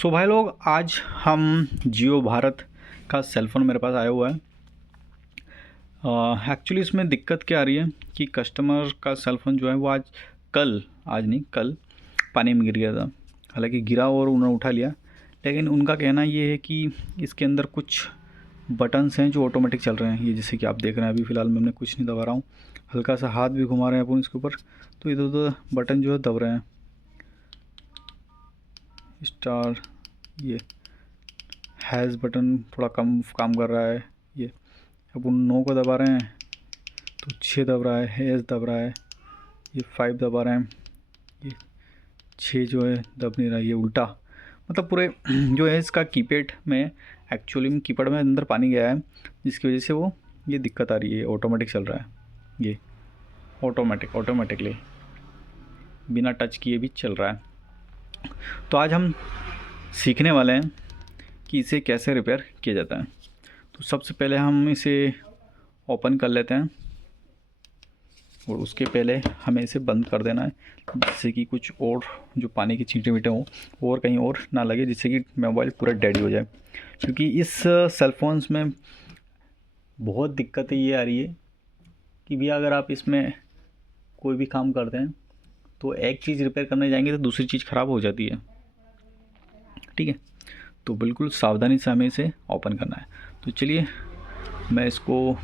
सो भाई लोग, आज हम जियो भारत का सेलफ़ोन मेरे पास आया हुआ है। एक्चुअली इसमें दिक्कत क्या आ रही है कि कस्टमर का सेलफ़ोन जो है वो आज नहीं कल पानी में गिर गया था। हालांकि गिरा और उन्होंने उठा लिया, लेकिन उनका कहना ये है कि इसके अंदर कुछ बटन्स हैं जो ऑटोमेटिक चल रहे हैं। ये जैसे कि आप देख रहे हैं, अभी फ़िलहाल मैं कुछ नहीं दबा रहा हूँ, हल्का सा हाथ भी घुमा रहे हैं अपन इसके ऊपर, तो इधर उधर बटन जो है दब रहे हैं। स्टार, ये हैज़ बटन थोड़ा कम काम कर रहा है। ये अपन 9 को दबा रहे हैं तो 6 दब रहा है, हैज़ दब रहा है। ये 5 दबा रहे हैं, ये 6 जो है दब नहीं रहा, ये उल्टा। मतलब पूरे जो है इसका कीपैड में, एक्चुअली में कीपैड में अंदर पानी गया है, जिसकी वजह से वो ये दिक्कत आ रही है। ऑटोमेटिक चल रहा है, ये ऑटोमेटिकली बिना टच किए भी चल रहा है। तो आज हम सीखने वाले हैं कि इसे कैसे रिपेयर किया जाता है। तो सबसे पहले हम इसे ओपन कर लेते हैं और उसके पहले हमें इसे बंद कर देना है, जिससे कि कुछ और जो पानी की छींटे मीटे हों वो और कहीं और ना लगे, जिससे कि मोबाइल पूरा डेड हो जाए। क्योंकि इस सेलफोन्स में बहुत दिक्कतें ये आ रही है कि भैया अगर आप इसमें कोई भी काम करते हैं तो एक चीज़ रिपेयर करने जाएंगे तो दूसरी चीज़ ख़राब हो जाती है। ठीक है, तो बिल्कुल सावधानी से हमें इसे ओपन करना है। तो चलिए मैं इसको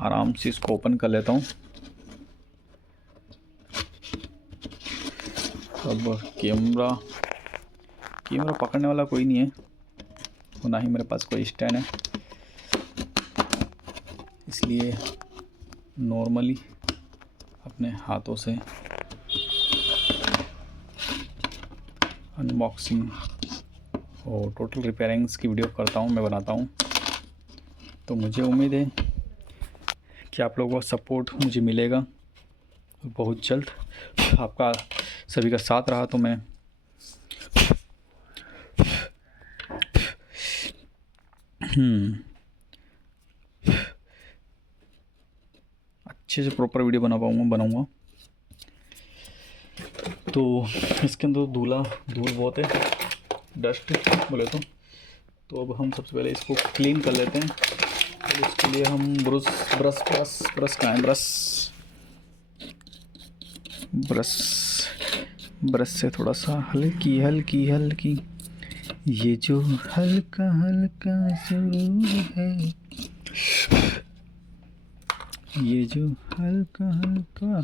आराम से इसको ओपन कर लेता हूँ। अब कैमरा पकड़ने वाला कोई नहीं है, और ना ही मेरे पास कोई स्टैंड है, इसलिए नॉर्मली अपने हाथों से अनबॉक्सिंग और टोटल रिपेयरिंग्स की वीडियो करता हूँ, मैं बनाता हूँ। तो मुझे उम्मीद है कि आप लोगों का सपोर्ट मुझे मिलेगा बहुत जल्द। आपका सभी का साथ रहा तो मैं अच्छे से प्रॉपर वीडियो बनाऊँगा। तो इसके अंदर धूल बहुत है, डस्ट बोले तो अब हम सबसे पहले इसको क्लीन कर लेते हैं। और इसके लिए हम ब्रश से थोड़ा सा हल्की ये जो हल्का सुरूर है, ये जो हल्का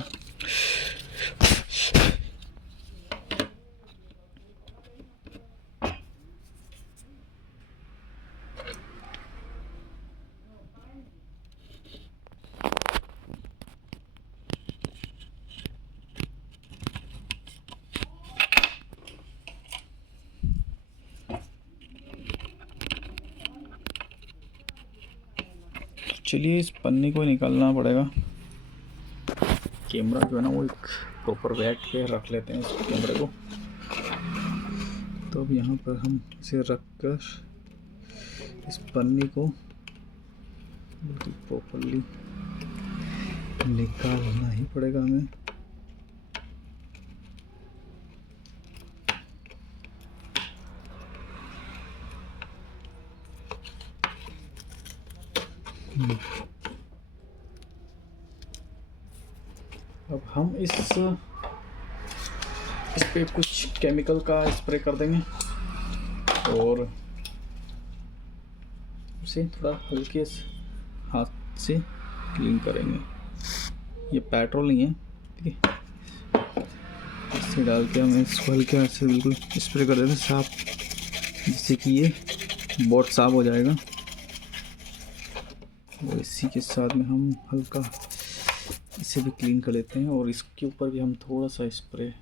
चलिए इस पन्नी को निकालना पड़ेगा। कैमरा जो है ना वो एक प्रॉपर बैठ के रख लेते हैं इस कैमरे को। तो अब यहाँ पर हम इसे रख कर इस पन्नी को बिल्कुल प्रॉपरली निकालना ही पड़ेगा हमें। अब हम इस पे कुछ केमिकल का स्प्रे कर देंगे और उसे थोड़ा हल्के हाथ से क्लीन करेंगे। ये पेट्रोल नहीं है, ठीक है। इससे डाल के हम इसको हल्के हाथ से बिल्कुल स्प्रे कर देते हैं साफ, जिससे कि ये बोर्ड साफ हो जाएगा। और इसी के साथ में हम हल्का इसे भी क्लीन कर लेते हैं और इसके ऊपर भी हम थोड़ा सा स्प्रे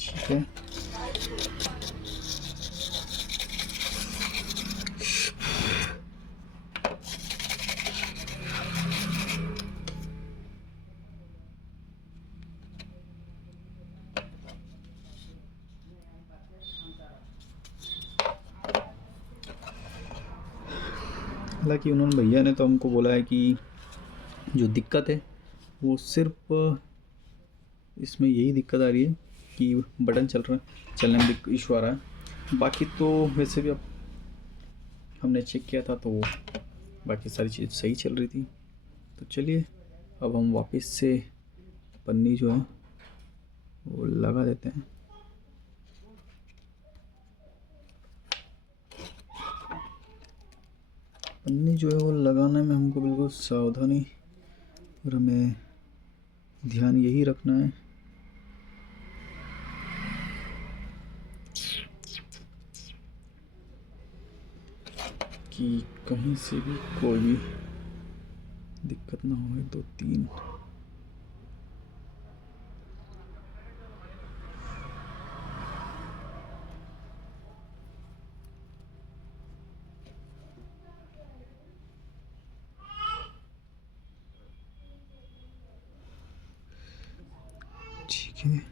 ठीक है। हालांकि उन्होंने भैया ने तो हमको बोला है कि जो दिक्कत है वो सिर्फ इसमें यही दिक्कत आ रही है कि बटन चलने में इशू आ रहा है। बाकी तो वैसे भी अब हमने चेक किया था तो बाकी सारी चीज़ सही चल रही थी। तो चलिए अब हम वापस से पन्नी जो है वो लगा देते हैं। पन्नी जो है वो लगाने में हमको बिल्कुल सावधानी और हमें ध्यान यही रखना है कि कहीं से भी कोई भी दिक्कत ना हो। 1 2 3 ठीक है।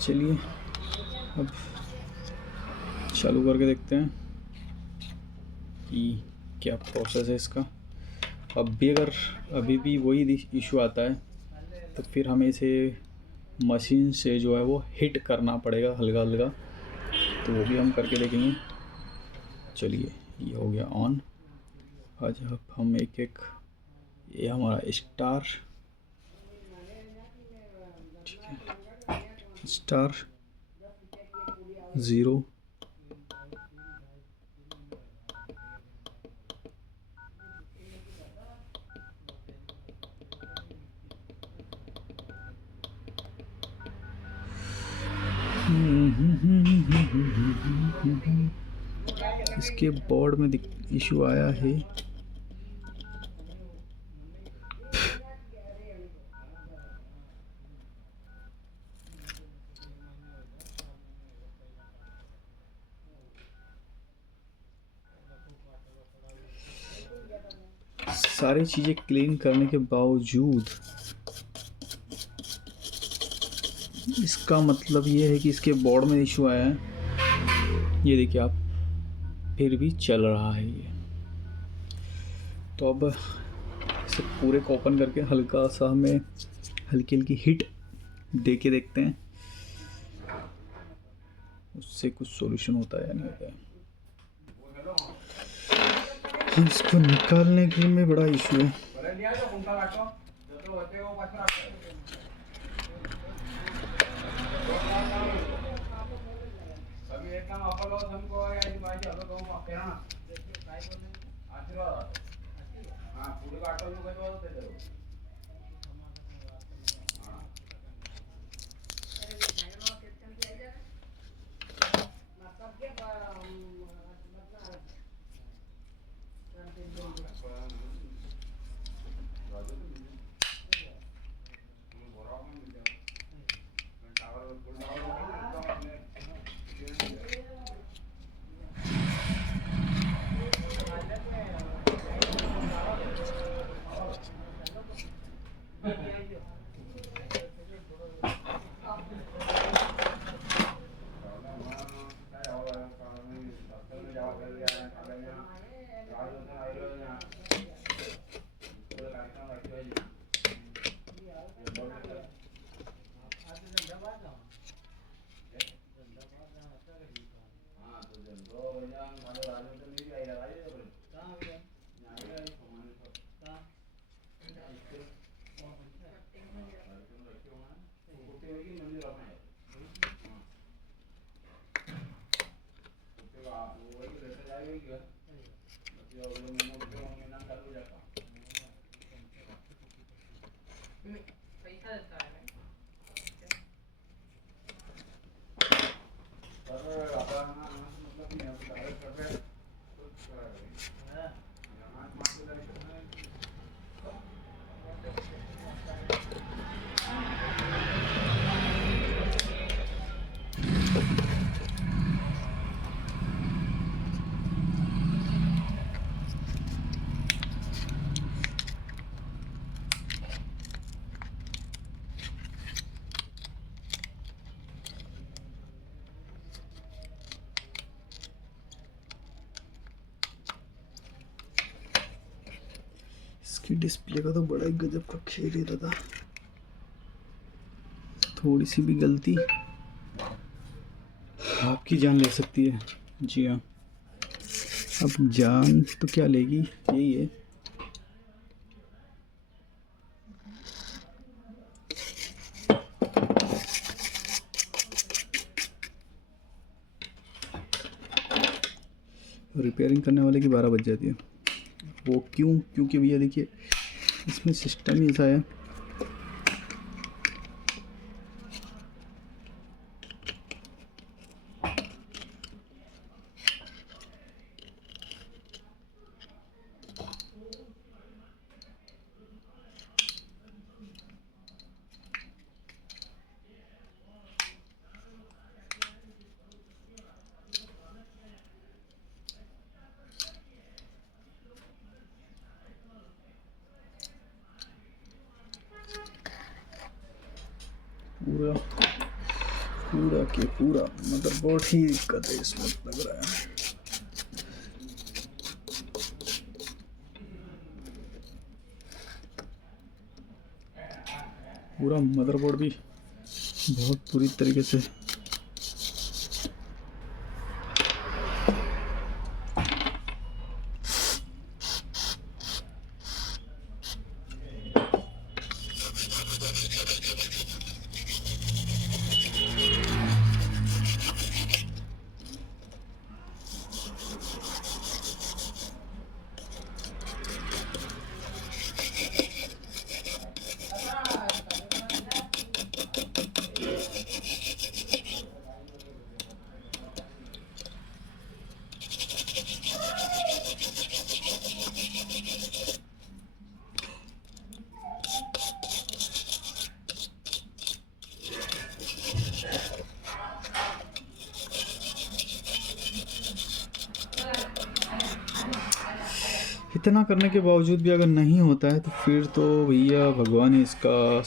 चलिए अब चालू करके देखते हैं कि क्या प्रोसेस है इसका। अब भी अगर अभी भी वही इशू आता है तो फिर हमें इसे मशीन से जो है वो हिट करना पड़ेगा हल्का हल्का, तो वो भी हम करके देखेंगे। चलिए ये हो गया ऑन। आज अब हम एक एक, ये हमारा स्टार, ठीक है, स्टार 0 इसके बोर्ड में इशू आया है। सारी चीज़ें क्लीन करने के बावजूद इसका मतलब ये है कि इसके बोर्ड में इशू आया है। ये देखिए आप, फिर भी चल रहा है ये। तो अब इसे पूरे को ओपन करके हल्का सा हमें हल्की हल्की हिट दे के देखते हैं उससे कुछ सॉल्यूशन होता है या नहीं होता है। इसको निकालने के में बड़ा इशू है। डिस्प्ले का तो बड़ा ही गजब का खेल ही था। थोड़ी सी भी गलती आपकी जान ले सकती है। जी हाँ, अब जान तो क्या लेगी, यही है। रिपेयरिंग करने वाले की 12 बज जाती है। वो क्यों? क्योंकि भैया देखिए, इसमें सिस्टम ही ऐसा है। पूरा पूरा के पूरा मदरबोर्ड ही दिक्कत है इसमें, लग रहा है। पूरा मदरबोर्ड भी बहुत बुरी तरीके से इतना करने के बावजूद भी अगर नहीं होता है तो फिर तो भैया भगवान ही इसका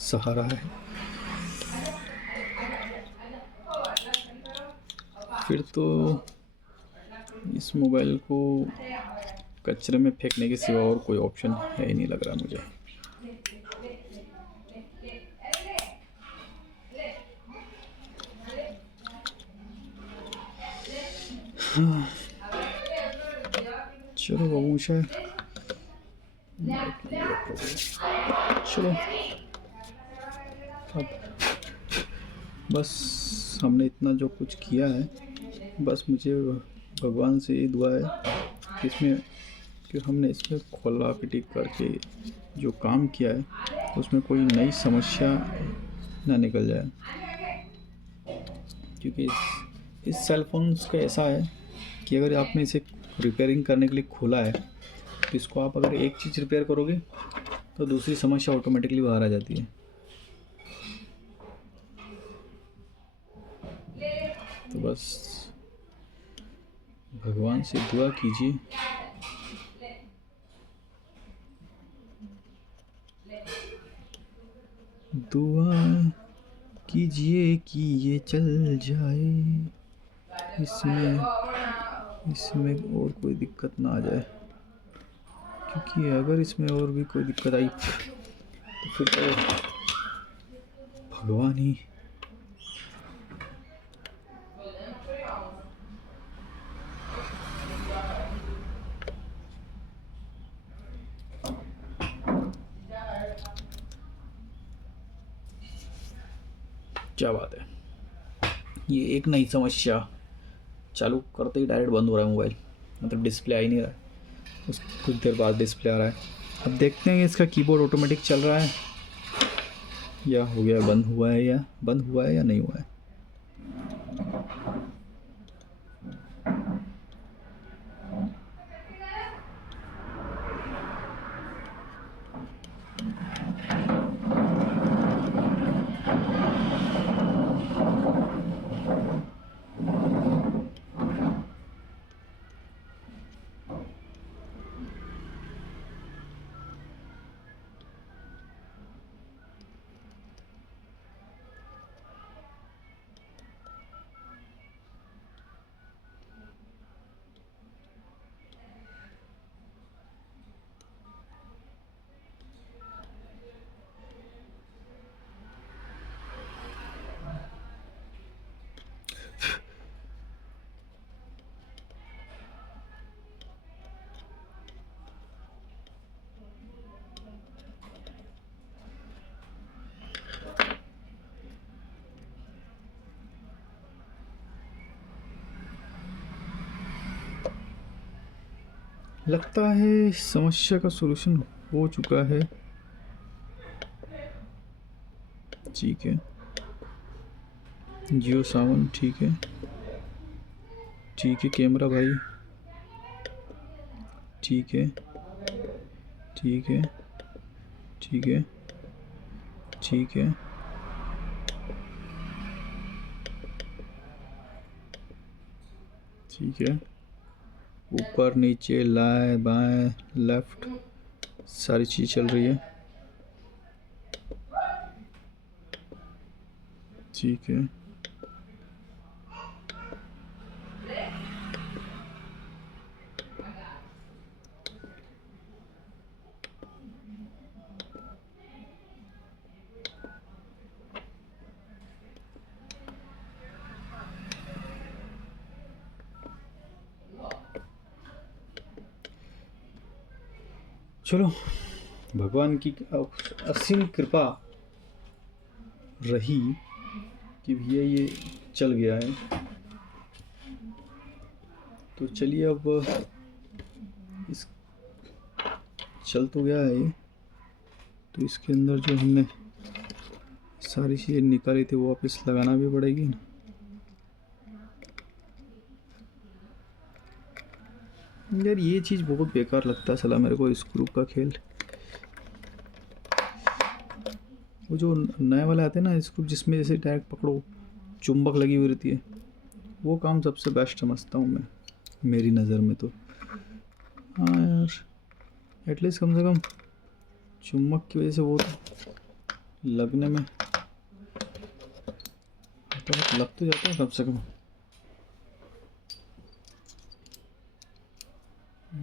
सहारा है। फिर तो इस मोबाइल को कचरे में फेंकने के सिवा और कोई ऑप्शन है ही नहीं, लग रहा मुझे। हाँ। चलो बाबूशा, चलो अब बस हमने इतना जो कुछ किया है, बस मुझे भगवान से ये दुआ है कि इसमें कि हमने इसमें खोला पिटी करके जो काम किया है उसमें कोई नई समस्या ना निकल जाए। क्योंकि इस सेल फोन का ऐसा है कि अगर आपने इसे रिपेयरिंग करने के लिए खोला है तो इसको आप अगर एक चीज़ रिपेयर करोगे तो दूसरी समस्या ऑटोमेटिकली बाहर आ जाती है। तो बस भगवान से दुआ कीजिए दुआ कीजिए कि ये चल जाए, इसमें और कोई दिक्कत ना आ जाए। क्योंकि अगर इसमें और भी कोई दिक्कत आई तो फिर तो भगवान ही क्या बात है। ये एक नई समस्या, चालू करते ही डायरेक्ट बंद हो रहा है मोबाइल, मतलब डिस्प्ले आ ही नहीं रहा है, उस कुछ देर बाद डिस्प्ले आ रहा है। अब देखते हैं इसका कीबोर्ड ऑटोमेटिक चल रहा है या हो गया, बंद हुआ है या नहीं हुआ है। लगता है समस्या का सॉल्यूशन हो चुका है। ठीक है, जियो सावन ठीक है, ठीक है कैमरा भाई ठीक है, ठीक है, ठीक है, ठीक है, ठीक है, ऊपर नीचे लाएं बाएं लेफ्ट सारी चीज़ चल रही है। ठीक है, चलो भगवान की असीम कृपा रही कि भैया ये चल गया है। तो चलिए अब इस चल तो गया है ये, तो इसके अंदर जो हमने सारी चीज़ें निकाली थी वो वापस लगाना भी पड़ेगी ना। यार ये चीज़ बहुत बेकार लगता है साला मेरे को इस ग्रुप का खेल। वो जो नए वाले आते हैं ना इस ग्रुप जिसमें जैसे डायरेक्ट पकड़ो चुंबक लगी हुई रहती है, वो काम सबसे बेस्ट समझता हूँ मैं मेरी नज़र में। तो हाँ यार एटलीस्ट कम से कम चुंबक की वजह से वो तो लगने में तो लग तो जाता है कम से कम।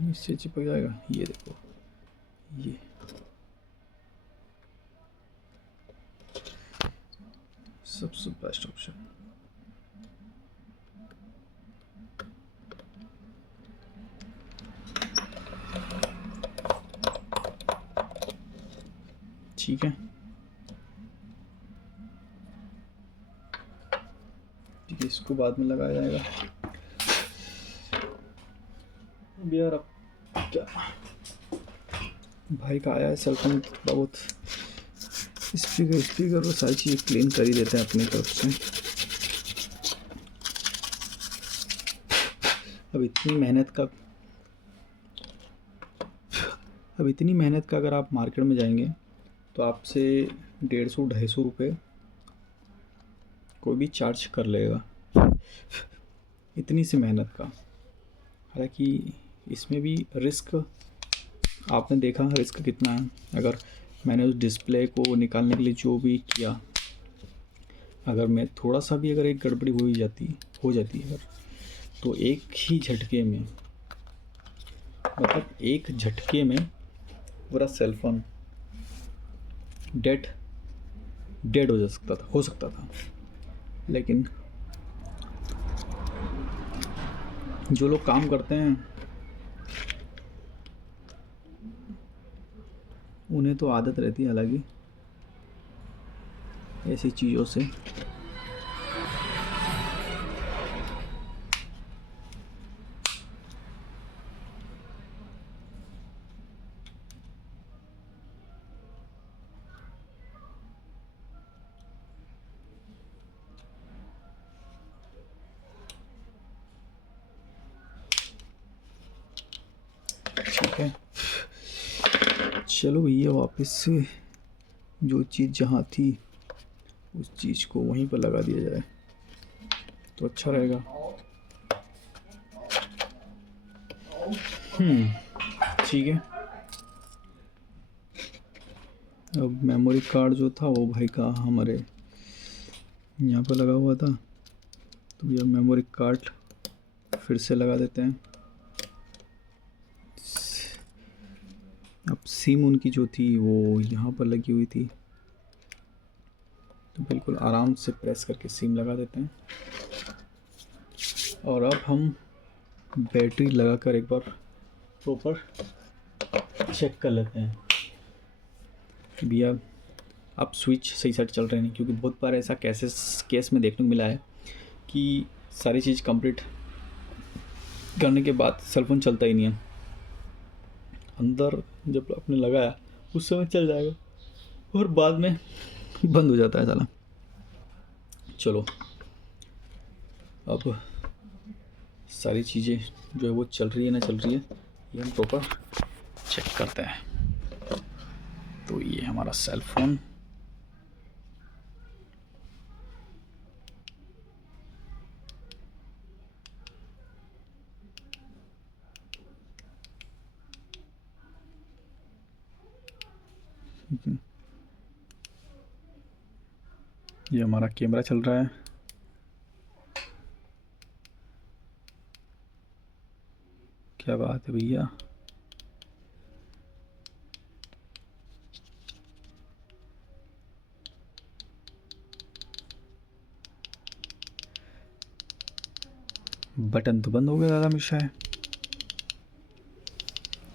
इससे चिपक जाएगा, ये देखो ये सबसे बेस्ट ऑप्शन। ठीक है, ठीक है, इसको बाद में लगाया जाएगा। यार अब क्या भाई का आया है सेलफोन, थोड़ा बहुत स्पीकर वो सारी चीज़ क्लीन कर ही देते हैं अपनी तरफ से। अब इतनी मेहनत का अगर आप मार्केट में जाएंगे तो आपसे 150-250 रुपये कोई भी चार्ज कर लेगा इतनी सी मेहनत का। हालांकि इसमें भी रिस्क आपने देखा रिस्क कितना है। अगर मैंने उस डिस्प्ले को निकालने के लिए जो भी किया, अगर मैं थोड़ा सा भी अगर एक गड़बड़ी हो जाती है तो एक ही झटके में, मतलब एक झटके में पूरा सेलफोन डेड हो सकता था। लेकिन जो लोग काम करते हैं उन्हें तो आदत रहती है हालांकि ऐसी चीज़ों से। ठीक है, चलो भैया वापस से जो चीज़ जहाँ थी उस चीज़ को वहीं पर लगा दिया जाए तो अच्छा रहेगा। ठीक है, अब मेमोरी कार्ड जो था वो भाई का हमारे यहाँ पर लगा हुआ था, तो भैया मेमोरी कार्ड फिर से लगा देते हैं। अब सिम उनकी जो थी वो यहाँ पर लगी हुई थी, तो बिल्कुल आराम से प्रेस करके सिम लगा देते हैं। और अब हम बैटरी लगाकर एक बार प्रॉपर चेक कर लेते हैं कि भैया अब स्विच सही साइड चल रहे नहीं, क्योंकि बहुत बार ऐसा केस में देखने को मिला है कि सारी चीज़ कंप्लीट करने के बाद सेलफोन चलता ही नहीं है। अंदर जब आपने लगाया उस समय चल जाएगा और बाद में बंद हो जाता है साला। चलो अब सारी चीज़ें जो है वो चल रही है ना चल रही है, ये हम प्रॉपर चेक करते हैं। तो ये हमारा सेल फोन, ये हमारा कैमरा चल रहा है। क्या बात है भैया, बटन तो बंद हो गया दादा मिश्रा है।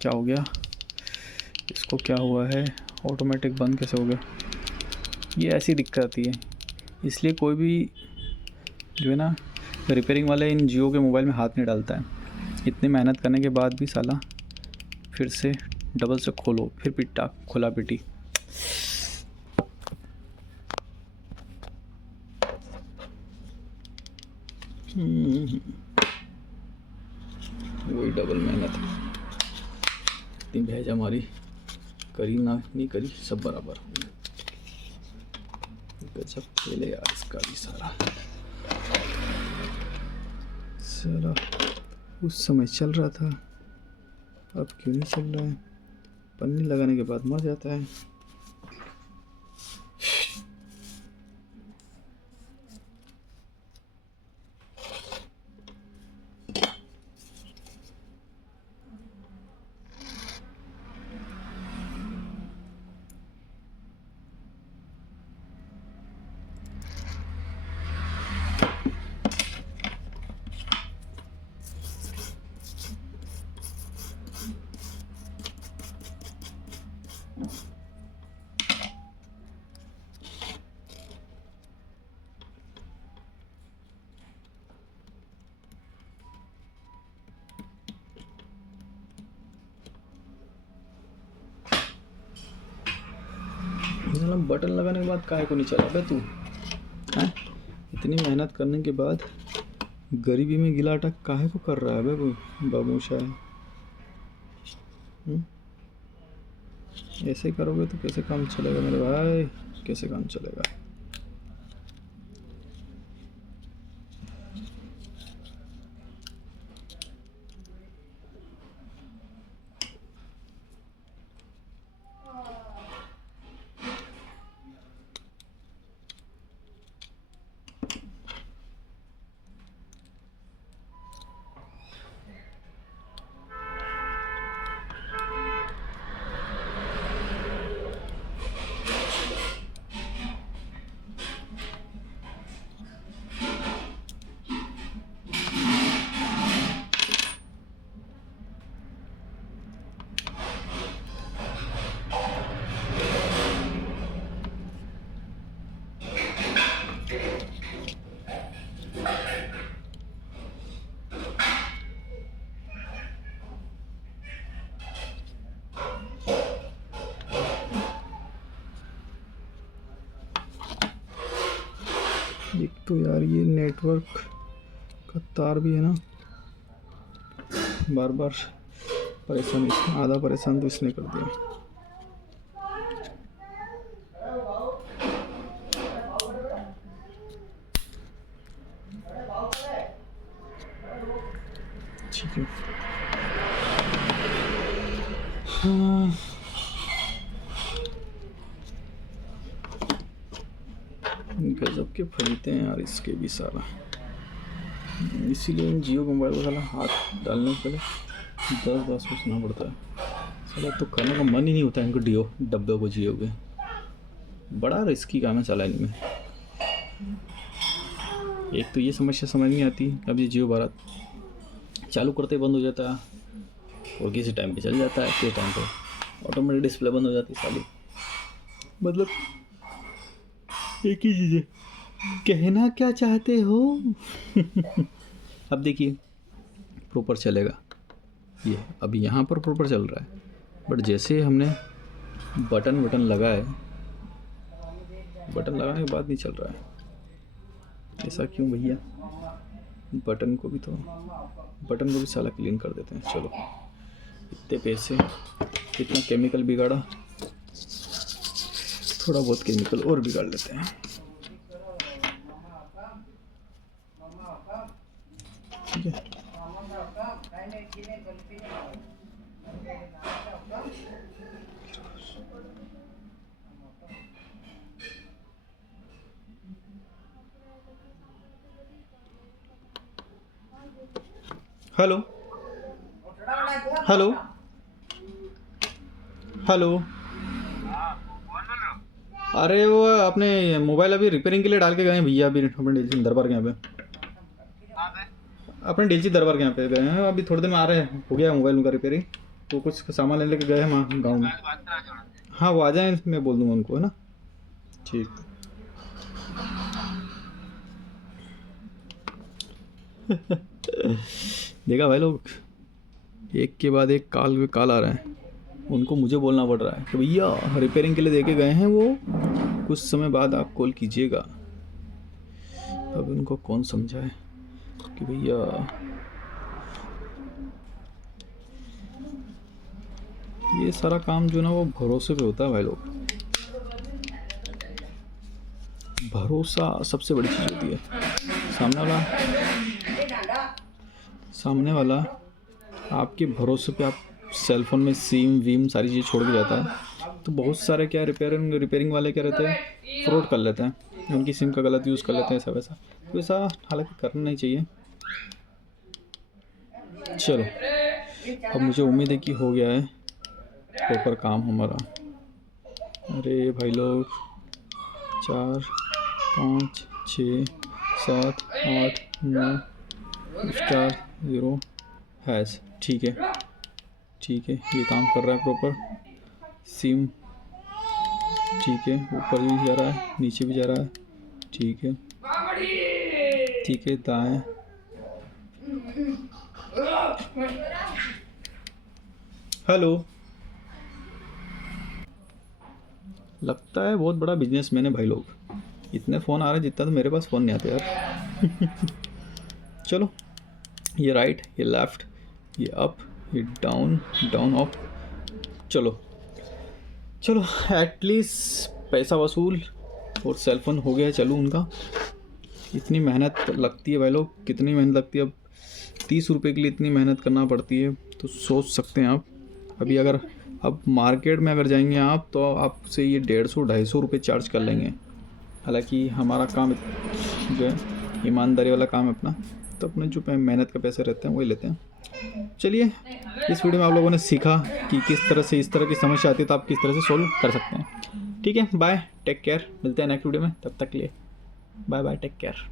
क्या हो गया इसको, क्या हुआ है, ऑटोमेटिक बंद कैसे हो गया? ये ऐसी दिक्कत आती है, इसलिए कोई भी जो है ना रिपेयरिंग वाले इन जियो के मोबाइल में हाथ नहीं डालता है। इतनी मेहनत करने के बाद भी साला फिर से डबल से खोलो, फिर पिटा खोला पिटी। वही डबल मेहनत, इतनी भेज हमारी करी ना नहीं करी, सब बराबर। गजब खेले यार इसका भी सारा उस समय चल रहा था, अब क्यों नहीं चल रहा है? पन्नी लगाने के बाद मर जाता है। बटन लगाने के बाद काहे को नहीं चला बे तू? हैं? इतनी मेहनत करने के बाद गरीबी में गिला अटक काहे को कर रहा है बे बाबूशा है? ऐसे करोगे तो कैसे काम चलेगा मेरे भाई, कैसे काम चलेगा? एक तो यार ये नेटवर्क का तार भी है ना, बार बार परेशान, आधा परेशान तो इसने कर दिया। ठीक है, हाँ गजब के फरीते हैं यार इसके भी सारा। इसीलिए इन जियो मोबाइल को साला हाथ डालने से पहले 10 सोचना पड़ता है। साला तो करने का मन ही नहीं होता इनको डियो डब्बे को जियो के, बड़ा रिस्की काम है साला इनमें। एक तो ये समस्या समझ नहीं आती, अब ये जियो भारत चालू करते बंद हो जाता है और किसी टाइम पे चल जाता है, किसी टाइम पे ऑटोमेटिक डिस्प्ले बंद हो जाती है साली। मतलब एक ही चीज़ है, कहना क्या चाहते हो? अब देखिए प्रॉपर चलेगा ये, अभी यहाँ पर प्रॉपर चल रहा है, बट जैसे हमने बटन लगाए, बटन लगाने के बाद नहीं चल रहा है। ऐसा क्यों भैया? बटन को भी साला क्लीन कर देते हैं। चलो, इतने पैसे, कितना केमिकल बिगाड़ा, थोड़ा बहुत केमिकल और बिगाड़ लेते हैं। ठीक है, हेलो हेलो हेलो। अरे वो अपने मोबाइल अभी रिपेयरिंग के लिए डाल के गए हैं भैया, अभी अपने डेलची दरबार के यहाँ पे, अपने डेलची दरबार के यहाँ पे गए हैं, अभी थोड़ी देर में आ रहे हैं। हो गया मोबाइल उनका रिपेयरिंग, तो कुछ सामान लेने के गए हैं वहाँ गाँव में। हाँ, वो आ जाएँ, मैं बोल दूँगा उनको, है ना? ठीक। देखा भाई लोग, एक के बाद एक काल पे काल आ रहा है। उनको मुझे बोलना पड़ रहा है कि भैया रिपेयरिंग के लिए देके गए हैं वो, कुछ समय बाद आप कॉल कीजिएगा। अब उनको कौन समझाए कि भैया ये सारा काम जो ना वो भरोसे पे होता है भाई लोग। भरोसा सबसे बड़ी चीज़ होती है। सामने वाला आपके भरोसे पे, आप सेल फोन में सिम वीम सारी चीज़ छोड़ के जाता है, तो बहुत सारे क्या रिपेयरिंग वाले क्या रहते हैं, फ्रॉड कर लेते हैं, उनकी सिम का गलत यूज़ कर लेते हैं, ऐसा वैसा हालांकि करना नहीं चाहिए। चलो, अब मुझे उम्मीद है कि हो गया है प्रॉपर काम हमारा। अरे भाई लोग, 4 5 6 7 8 9 स्टार 0 हैज़। ठीक है, ये काम कर रहा है प्रॉपर। सिम ठीक है, ऊपर भी जा रहा है, नीचे भी जा रहा है। ठीक है, दाएं। हेलो, लगता है बहुत बड़ा बिजनेसमैन है भाई लोग। इतने फ़ोन आ रहे हैं जितना तो मेरे पास फ़ोन नहीं आते यार। चलो, ये राइट, ये लेफ़्ट, ये अप, ये डाउन अप। चलो एटलीस्ट पैसा वसूल और सेलफोन हो गया है चालू उनका। इतनी मेहनत लगती है भाई लोग, कितनी मेहनत लगती है। अब 30 रुपये के लिए इतनी मेहनत करना पड़ती है, तो सोच सकते हैं आप। अभी अगर अब मार्केट में अगर जाएंगे आप, तो आपसे ये 150-250 रुपये चार्ज कर लेंगे। हालांकि हमारा काम जो है ईमानदारी वाला काम है अपना, तो अपने जो मेहनत का पैसे रहते हैं वही लेते हैं। चलिए, इस वीडियो में आप लोगों ने सीखा कि किस तरह से इस तरह की समस्या आती है तो आप किस तरह से सॉल्व कर सकते हैं। ठीक है, बाय, टेक केयर, मिलते हैं नेक्स्ट वीडियो में। तब तक के लिए बाय बाय, टेक केयर।